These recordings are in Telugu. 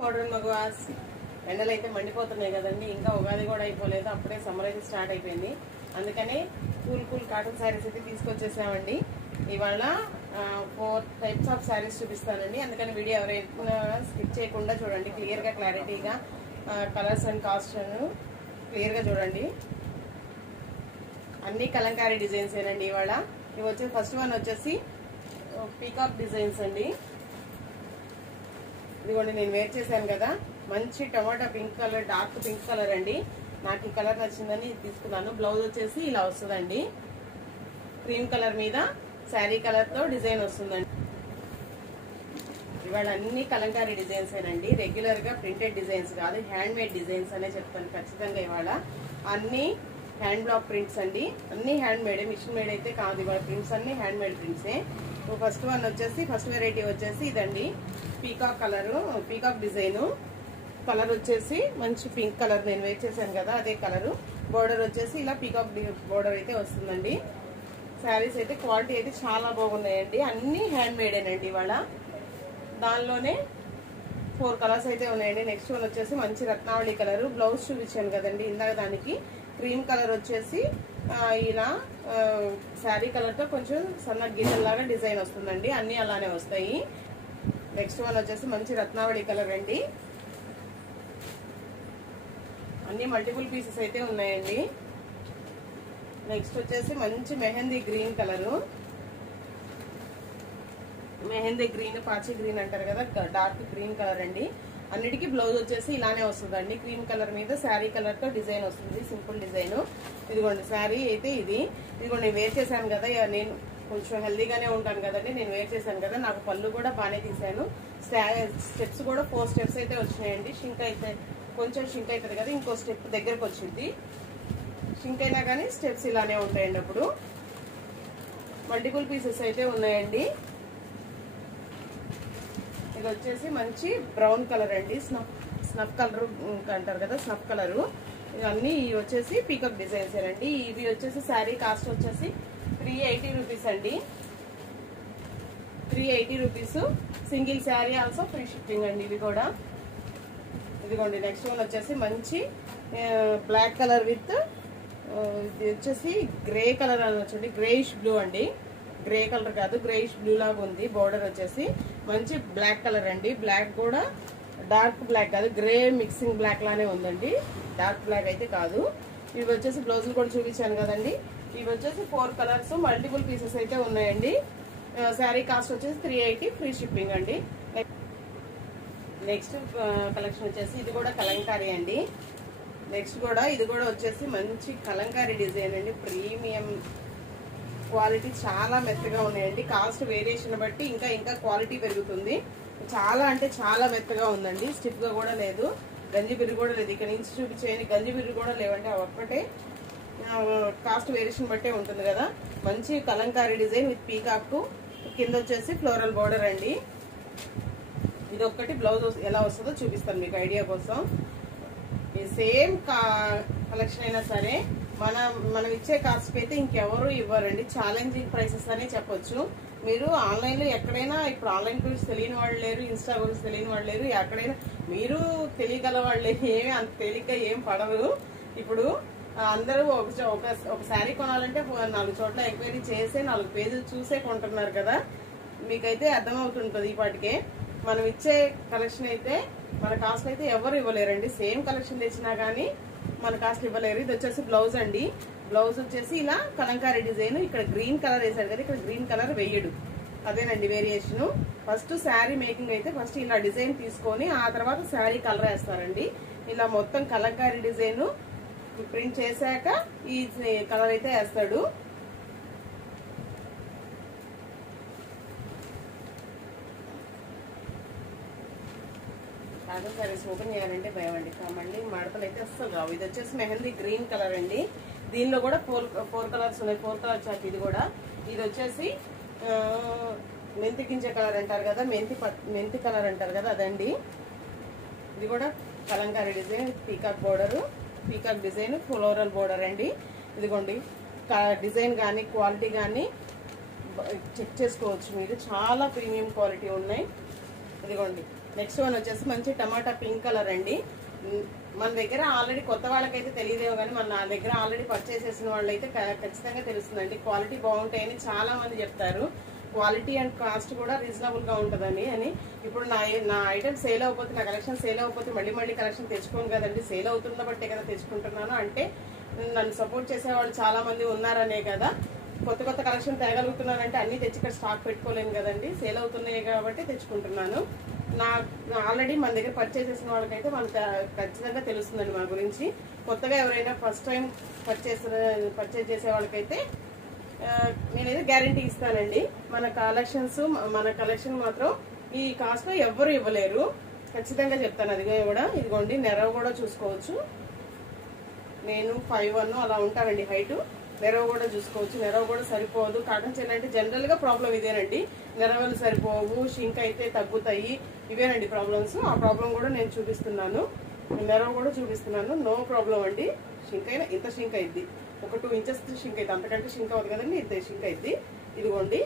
మోడర్న్ మగవాస్ ఎండలు అయితే మండిపోతున్నాయి కదండి. ఇంకా ఉగాది కూడా అయిపోలేదు, అప్పుడే సమ్మర్ అయితే స్టార్ట్ అయిపోయింది. అందుకనే కూల్ కాటన్ శారీస్ అయితే తీసుకొచ్చేసామండి. ఇవాళ 4 టైప్స్ ఆఫ్ శారీస్ చూపిస్తానండి. అందుకని వీడియో ఎవరైనా స్కిప్ చేయకుండా చూడండి, క్లియర్గా క్లారిటీగా కలర్స్ అండ్ కాస్ట్ క్లియర్గా చూడండి. అన్ని కలంకారీ డిజైన్స్ ఏనండి ఇవాళ. ఇవి వచ్చి ఫస్ట్ వన్ వచ్చేసి పీకాక్ డిజైన్స్ అండి. ఇదిగోండి, నేను వేర్ చేశాను కదా, మంచి tomato pink colour, dark pink colour అండి. నాకు ఈ కలర్ నచ్చిందని తీసుకున్నాను. బ్లౌజ్ వచ్చేసి ఇలా వస్తుందండి, క్రీమ్ కలర్ మీద శారీ కలర్ తో డిజైన్ వస్తుందండి. ఇవాళ అన్ని కలంకారీ డిజైన్స్ ఏనండి, రెగ్యులర్ గా ప్రింటెడ్ డిజైన్స్ కాదు, హ్యాండ్ మేడ్ డిజైన్స్ అనే చెప్తాను ఖచ్చితంగా. ఇవాళ అన్ని హ్యాండ్ బ్లాక్ ప్రింట్స్ అండి, అన్ని హ్యాండ్ మేడ్, మిషన్ మేడ్ అయితే కాదు. ఇవాళ ప్రింట్స్ అన్ని హ్యాండ్ మేడ్ ప్రింట్సే. ఫస్ట్ వన్ వచ్చేసి ఫస్ట్ వెరైటీ వచ్చేసి ఇదండి, peacock colour, peacock design. Colour వచ్చేసి మంచి పింక్ కలర్, నేను వేర్ చేశాను కదా అదే కలర్. బోర్డర్ వచ్చేసి ఇలా పీకాక్ బోర్డర్ అయితే వస్తుందండి. శారీస్ అయితే క్వాలిటీ అయితే చాలా బాగున్నాయండి, అన్ని హ్యాండ్ మేడేనండి ఇవాళ. దానిలోనే 4 కలర్స్ అయితే ఉన్నాయండి. నెక్స్ట్ వన్ వచ్చేసి మంచి రత్నావళి కలర్, బ్లౌజ్ చూపించాను కదండి ఇందాక, దానికి క్రీమ్ కలర్ వచ్చేసి ఇలా శారీ కలర్ తో కొంచెం సన్న గీతల్లాగా డిజైన్ వస్తుందండి, అన్ని అలానే వస్తాయి. నెక్స్ట్ వన్ వచ్చేసి మంచి రత్నావళి కలర్ అండి, అన్ని మల్టిపుల్ పీసెస్ అయితే ఉన్నాయండి. నెక్స్ట్ వచ్చేసి మంచి mehndi green colour, mehndi green, పాచి గ్రీన్ అంటారు కదా, డార్క్ గ్రీన్ కలర్ అండి. అన్నిటికీ బ్లౌజ్ వచ్చేసి ఇలానే వస్తుందండి, క్రీమ్ కలర్ మీద శారీ కలర్ తో డిజైన్ వస్తుంది, సింపుల్ డిజైన్. ఇదిగోండి శారీ అయితే ఇది. ఇదిగోండి వేర్ చేశాను కదా, నేను కొంచెం హెల్దీగానే ఉంటాను కదండి, నేను వేర్ చేశాను కదా, నాకు పళ్ళు కూడా బాగానే తీసాను. స్టెప్స్ కూడా 4 స్టెప్స్ అయితే వచ్చినాయండి. షింక్ అయితే కొంచెం షింక్ అవుతుంది కదా, ఇంకో స్టెప్ దగ్గరకు వచ్చింది. షింక్ అయినా కానీ స్టెప్స్ ఇలానే ఉంటాయండి. అప్పుడు మల్టిపుల్ పీసెస్ అయితే ఉన్నాయండి. ఇది వచ్చేసి మంచి బ్రౌన్ కలర్ అండి, స్నఫ్ కలర్ అంటారు కదా, స్నఫ్ కలరు. ఇవన్నీ వచ్చేసి పీకాక్ డిజైన్స్ అండి. ఇవి వచ్చేసి శారీ కాస్ట్ వచ్చేసి 380 రూపీస్ అండి, 380 rupees. Single sari also free shipping అండి ఇవి కూడా. ఇదిగోండి నెక్స్ట్ వన్ వచ్చేసి మంచి బ్లాక్ కలర్ విత్ ఇది వచ్చేసి గ్రే కలర్ అని వచ్చండి, గ్రేయిష్ బ్లూ అండి, గ్రే కలర్ కాదు గ్రేయిష్ బ్లూ లాగా ఉంది. బోర్డర్ వచ్చేసి మంచి బ్లాక్ కలర్ అండి, బ్లాక్ కూడా డార్క్ బ్లాక్ కాదు, గ్రే మిక్సింగ్ బ్లాక్ లానే ఉందండి, డార్క్ బ్లాక్ అయితే కాదు. ఇవి వచ్చేసి బ్లౌజులు కూడా చూపించాను కదండి. ఇవి వచ్చేసి 4 కలర్స్ మల్టిపుల్ పీసెస్ అయితే ఉన్నాయండి. శారీ కాస్ట్ వచ్చేసి 380 ఫ్రీ షిప్పింగ్ అండి. నెక్స్ట్ కలెక్షన్ వచ్చేసి ఇది కూడా కలంకారీ అండి. నెక్స్ట్ కూడా ఇది కూడా వచ్చేసి మంచి కలంకారీ డిజైన్ అండి, ప్రీమియం క్వాలిటీ, చాలా మెత్తగా ఉన్నాయండి. కాస్ట్ వేరియేషన్ బట్టి ఇంకా క్వాలిటీ పెరుగుతుంది. చాలా అంటే చాలా మెత్తగా ఉందండి, స్టిఫ్ గా కూడా లేదు, గంజి బిర్రు కూడా లేదు. ఇక్కడ నుంచి చూపించేయండి, గంజి బిర్రు కూడా లేవండి, ఒక్కటే కాస్ట్ వేరియేషన్ బట్టే ఉంటుంది కదా. మంచి కలంకారీ డిజైన్ విత్ పీకాక్, కింద వచ్చేసి ఫ్లోరల్ బోర్డర్ అండి. ఇది ఒక్కటి బ్లౌజ్ ఎలా వస్తుందో చూపిస్తాను మీకు ఐడియా కోసం. ఈ సేమ్ కలెక్షన్ అయినా సరే మనం ఇచ్చే కాస్ట్ అయితే ఇంకెవరు ఇవ్వరండి, ఛాలెంజింగ్ ప్రైసెస్ అనే చెప్పొచ్చు. మీరు ఆన్లైన్ లో ఎక్కడైనా, ఇప్పుడు ఆన్లైన్ గురించి తెలియని వాళ్ళు లేరు, ఇన్స్టా గురించి తెలియని వాళ్ళు లేరు, ఎక్కడైనా మీరు తెలియగల వాళ్ళు ఏమి అంత తేలిగ్గా ఏం పడరు. ఇప్పుడు అందరూ ఒక శారీ కొనాలంటే 4 చోట్ల ఎంక్వైరీ చేసే 4 పేజీలు చూసే కొంటున్నారు కదా, మీకైతే అర్థమవుతుంటది. ఇప్పటికే మనం ఇచ్చే కలెక్షన్ అయితే మన కాస్ట్ అయితే ఎవరు ఇవ్వలేరండి, సేమ్ కలెక్షన్ తెచ్చినా గానీ మన కాస్ట్ ఇవ్వలేరు. ఇది వచ్చేసి బ్లౌజ్ అండి, బ్లౌజ్ వచ్చేసి ఇలా కలంకారీ డిజైన్. ఇక్కడ గ్రీన్ కలర్ వేసాడు కదా, ఇక్కడ గ్రీన్ కలర్ వేయడు, అదేనండి వేరియేషన్. ఫస్ట్ శారీ మేకింగ్ అయితే ఫస్ట్ ఇలా డిజైన్ తీసుకొని ఆ తర్వాత శారీ కలర్ వేస్తారండి. ఇలా మొత్తం కలంకారీ డిజైన్ ప్రింట్ చేశాక ఈ కలర్ అయితే వేస్తాడు. కాటన్ శారీస్ ఓపెన్ చేయాలంటే భయం అండి, కామండి మడతలు అయితే అస్సలు రావు. ఇది వచ్చేసి మెహందీ గ్రీన్ కలర్ అండి, దీనిలో కూడా 4 కలర్స్ ఉన్నాయి, 4 కలర్ చార్ట్. ఇది కూడా, ఇది వచ్చేసి మెంతి గింజ కలర్ అంటారు కదా, మెంతి కలర్ అంటారు కదా, అదండి. ఇది కూడా Kalamkari design, peacock border, peacock design, floral border అండి. ఇదిగోండి డిజైన్ కానీ క్వాలిటీ కానీ చెక్ చేసుకోవచ్చు మీరు, చాలా ప్రీమియం క్వాలిటీ ఉన్నాయి. ఇదిగోండి నెక్స్ట్ వన్ వచ్చేసి మంచి టమాటా పింక్ కలర్ అండి. మన దగ్గర ఆల్రెడీ కొత్త వాళ్ళకైతే తెలియదేమో కానీ మన నా దగ్గర ఆల్రెడీ పర్చేస్ చేసిన వాళ్ళు అయితే ఖచ్చితంగా తెలుస్తుందండి. క్వాలిటీ బాగుంటాయని చాలా మంది చెప్తారు. క్వాలిటీ అండ్ కాస్ట్ కూడా రీజనబుల్ గా ఉంటుందని అని. ఇప్పుడు నా ఐటమ్ సేల్ అవ్వకపోతే, నా కలెక్షన్ సేల్ అవ్వకపోతే మళ్ళీ కలెక్షన్ తెచ్చుకోను కదండి. సేల్ అవుతున్న బట్టే కదా తెచ్చుకుంటున్నాను. అంటే నన్ను సపోర్ట్ చేసేవాళ్ళు చాలా మంది ఉన్నారనే కదా కొత్త కలెక్షన్ తేగలుగుతున్నానంటే. అన్ని తెచ్చి ఇక్కడ స్టాక్ పెట్టుకోలేను కదండి. సేల్ అవుతున్నాయి కాబట్టి తెచ్చుకుంటున్నాను. ఆల్రెడీ మన దగ్గర పర్చేస్ చేసిన వాళ్ళకైతే మనకు ఖచ్చితంగా తెలుస్తుందండి మన గురించి. కొత్తగా ఎవరైనా ఫస్ట్ టైం పర్చేస్ చేసే వాళ్ళకైతే నేనైతే గ్యారంటీ ఇస్తానండి. మన కలెక్షన్ మాత్రం ఈ కాస్ట్ లో ఎవ్వరు ఇవ్వలేరు, ఖచ్చితంగా చెప్తాను. అది కూడా ఇదిగోండి, నెరవ కూడా చూసుకోవచ్చు. నేను 5'1" అలా ఉంటానండి హైట్. నెరవ కూడా చూసుకోవచ్చు. నెరవ కూడా సరిపోదు. కాటన్ చీర అంటే జనరల్ గా ప్రాబ్లం ఇదేనండి. నెరవలు సరిపోవు, షింక్ అయితే తగ్గుతాయి, ఇవేనండి ప్రాబ్లమ్స్. ఆ ప్రాబ్లం కూడా నేను చూపిస్తున్నాను. నెరవ కూడా చూపిస్తున్నాను. నో ప్రాబ్లం అండి. షింక్ అయినా ఇంత షింక్ అయింది, ఒక 2 ఇంచెస్ షింక్ అయితే, అంతకంటే షింక్ అవుతుంది కదండి. ఇంత షింక్ అయింది. ఇదిగోండి,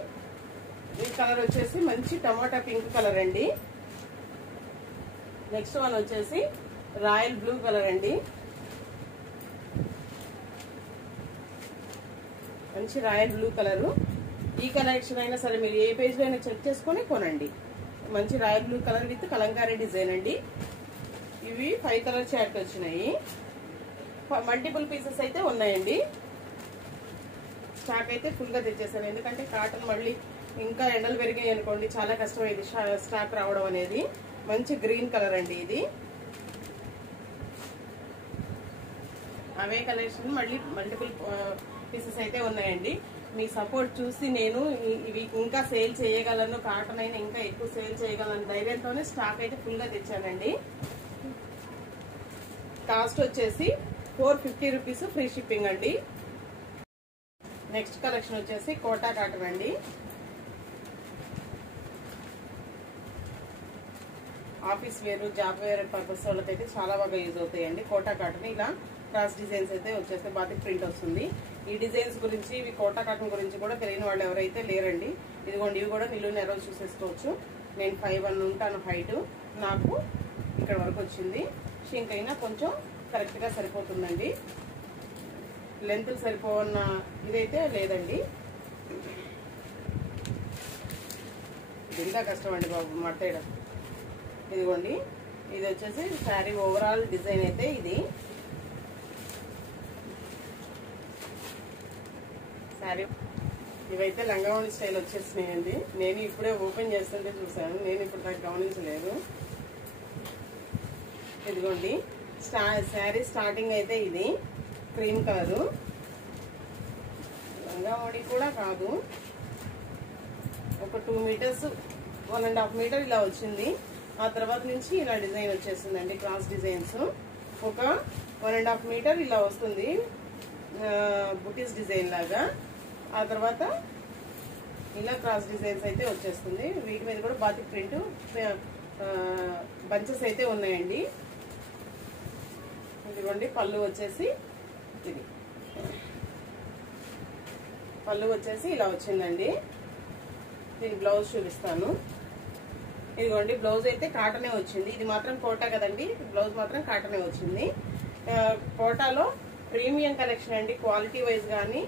ఈ కలర్ వచ్చేసి మంచి టమాటా పింక్ కలర్ అండి. నెక్స్ట్ వన్ వచ్చేసి రాయల్ బ్లూ కలర్ అండి. మంచి రాయల్ బ్లూ కలరు. ఈ కలెక్షన్ అయినా సరే మీరు ఏ పేజ్ లో అయినా చెక్ చేసుకొని కొనండి. మంచి royal blue colour with Kalamkari design అండి. ఇవి 5 కలర్ చార్ట్ వచ్చినాయి. మల్టిపుల్ పీసెస్ అయితే ఉన్నాయండి. స్టాక్ అయితే ఫుల్ గా తెచ్చేసాను. ఎందుకంటే కాటన్ మళ్ళీ ఇంకా ఎండలు పెరిగాయి అనుకోండి, చాలా కష్టమైంది స్టాక్ రావడం అనేది. మంచి గ్రీన్ కలర్ అండి ఇది. అవే కలెక్షన్ మళ్ళీ మల్టిపుల్ పీసెస్ అయితే ఉన్నాయండి. మీ సపోర్ట్ చూసి నేను ఇవి ఇంకా సేల్ చేయగలను, కాటన్ అయినా ఇంకా ఎక్కువ సేల్ చేయగలను ధైర్యంతోనే స్టాక్ అయితే ఫుల్ గా తెచ్చానండి. కాస్ట్ వచ్చేసి 450 రూపీస్, ఫ్రీ షిప్పింగ్ అండి. నెక్స్ట్ కలెక్షన్ వచ్చేసి కోటా కాటన్ అండి. ఆఫీస్ వేరు, జాబ్ వేర్ పర్పస్ వాళ్ళకైతే చాలా బాగా యూజ్ అవుతాయండి. కోటా కాటన్ ఇలా క్రాస్ డిజైన్స్ అయితే వచ్చేస్తే బాతిక్ ప్రింట్ వస్తుంది. ఈ డిజైన్స్ గురించి, ఇవి కోటా కాటన్ గురించి కూడా తెలియని వాళ్ళు ఎవరైతే లేరండి. ఇదిగోండి, ఇవి కూడా నిలువు నెరవు చూసేసుకోవచ్చు. నేను 5'1" ఉంటాను హైట్. నాకు ఇక్కడ వరకు వచ్చింది. షింక్ అయినా కొంచెం కరెక్ట్ గా సరిపోతుందండి. లెంత్ సరిపోన్న ఇదైతే లేదండి. ఇది ఇంకా కష్టం అండి బాబు మట్టేయడం. ఇదిగోండి, ఇది వచ్చేసి శారీ ఓవరాల్ డిజైన్ అయితే ఇది. శారీ ఇవైతే లంగావణి స్టైల్ వచ్చేసినాయండి. నేను ఇప్పుడే ఓపెన్ చేస్తుంటే చూసాను, నేను ఇప్పుడు నాకు గమనించలేదు. ఇదిగోండి, శారీ స్టార్టింగ్ అయితే ఇది క్రీమ్ కలరు. లంగావణి కూడా కాదు, ఒక 2 మీటర్స్ 1.5 మీటర్ ఇలా వచ్చింది. ఆ తర్వాత నుంచి ఇలా డిజైన్ వచ్చేసిందండి, క్రాస్ డిజైన్స్. ఒక 1.5 మీటర్ ఇలా వస్తుంది బుటీస్ డిజైన్ లాగా. ఆ తర్వాత ఇలా క్రాస్ డిజైన్స్ అయితే వచ్చేస్తుంది. వీటి మీద కూడా బాతిక్ ప్రింట్ బంచెస్ అయితే ఉన్నాయండి. ఇదిగోండి, పళ్ళు వచ్చేసి ఇది, పళ్ళు వచ్చేసి ఇలా వచ్చిందండి. దీని బ్లౌజ్ చూపిస్తాను. ఇదిగోండి, బ్లౌజ్ అయితే కాటనే వచ్చింది. ఇది మాత్రం కోటా కదండి, బ్లౌజ్ మాత్రం కాటనే వచ్చింది. కోటాలో ప్రీమియం కలెక్షన్ అండి. క్వాలిటీ వైజ్ కానీ,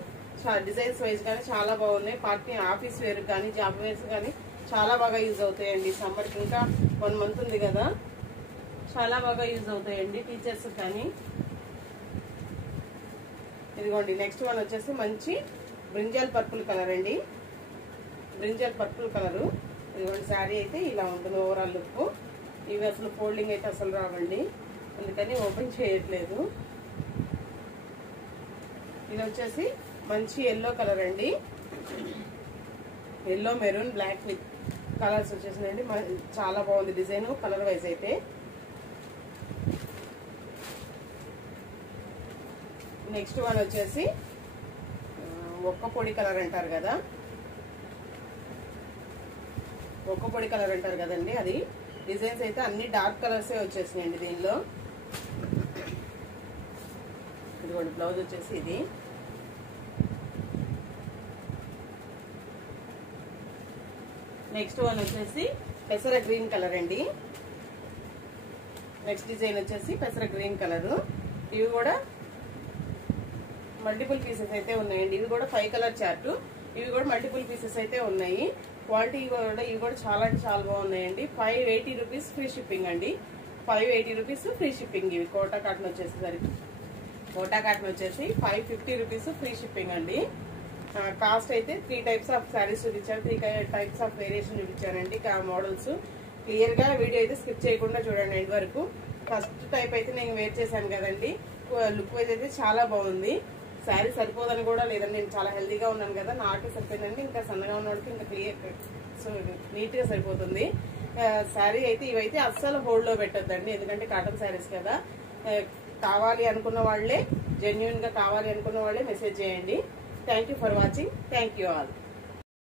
డిజైన్స్ వైజ్ కానీ చాలా బాగున్నాయి. పార్టీ ఆఫీస్ వేర్ కానీ, జాబ్ వేర్స్ కానీ చాలా బాగా యూజ్ అవుతాయండి. సమ్మర్కి ఇంకా 1 మంత్ ఉంది కదా, చాలా బాగా యూజ్ అవుతాయండి టీచర్స్ కానీ. ఇదిగోండి, నెక్స్ట్ వన్ వచ్చేసి మంచి బ్రింజల్ పర్పుల్ కలర్ అండి. Brinjal purple colour. ఇదిగోండి, శారీ అయితే ఇలా ఉంటుంది ఓవరాల్ లుక్. ఇవి అసలు ఫోల్డింగ్ అయితే అసలు రావండి, అందుకని ఓపెన్ చేయట్లేదు. ఇది వచ్చేసి మంచి ఎల్లో కలర్ అండి. Yellow, maroon, black with colours వచ్చేసిందండి. చాలా బాగుంది డిజైన్ కలర్ వైజ్ అయితే. నెక్స్ట్ వన్ వచ్చేసి ఒక్క పొడి కలర్ అంటారు కదా, ఒక్క పొడి కలర్ అంటారు కదండి, అది. డిజైన్స్ అయితే అన్ని డార్క్ కలర్సే వచ్చేసినాయండి దీనిలో. ఇదిగోండి, బ్లౌజ్ వచ్చేసి ఇది. నెక్స్ట్ వన్ వచ్చేసి పెసర గ్రీన్ కలర్ అండి. నెక్స్ట్ డిజైన్ వచ్చేసి పెసర గ్రీన్ కలర్. ఇవి కూడా మల్టిపుల్ పీసెస్ అయితే ఉన్నాయండి. ఇది కూడా 5 కలర్ చార్ట్. ఇవి కూడా మల్టిపుల్ పీసెస్ అయితే ఉన్నాయి. క్వాలిటీ కూడా ఇవి కూడా చాలా అంటే చాలా బాగున్నాయండి. 580 రూపీస్ ఫ్రీ షిప్పింగ్ అండి. 580 రూపీస్ ఫ్రీ షిప్పింగ్. ఇవి కోటా కాటన్ వచ్చేసరికి కోటా కాటన్ వచ్చేసి 550 రూపీస్ ఫ్రీ షిప్పింగ్ అండి. కాస్ట్ అయితే 3 టైప్స్ ఆఫ్ శారీస్ చూపించాను, 3 టైప్స్ ఆఫ్ వేరియేషన్ చూపించానండి. మోడల్స్ క్లియర్ గా వీడియో అయితే స్కిప్ చేయకుండా చూడండి ఎండ్ వరకు. ఫస్ట్ టైప్ అయితే నేను వేర్ చేశాను కదండి. లుక్ వైజ్ అయితే చాలా బాగుంది. శారీ సరిపోదని కూడా లేదండి, నేను చాలా హెల్దీగా ఉన్నాను కదా, నాకే సరిపోయిందండి. ఇంకా సన్నగా ఉన్నవాడికి ఇంకా క్లియర్ సో నీట్ గా సరిపోతుంది. శారీ అయితే ఇవైతే అస్సలు హోల్డ్ లో పెట్టొద్దండి, ఎందుకంటే కాటన్ శారీస్ కదా. కావాలి అనుకున్న వాళ్ళే, జెన్యున్ గా కావాలి అనుకున్న వాళ్ళే మెసేజ్ చేయండి. Thank you for watching. Thank you all.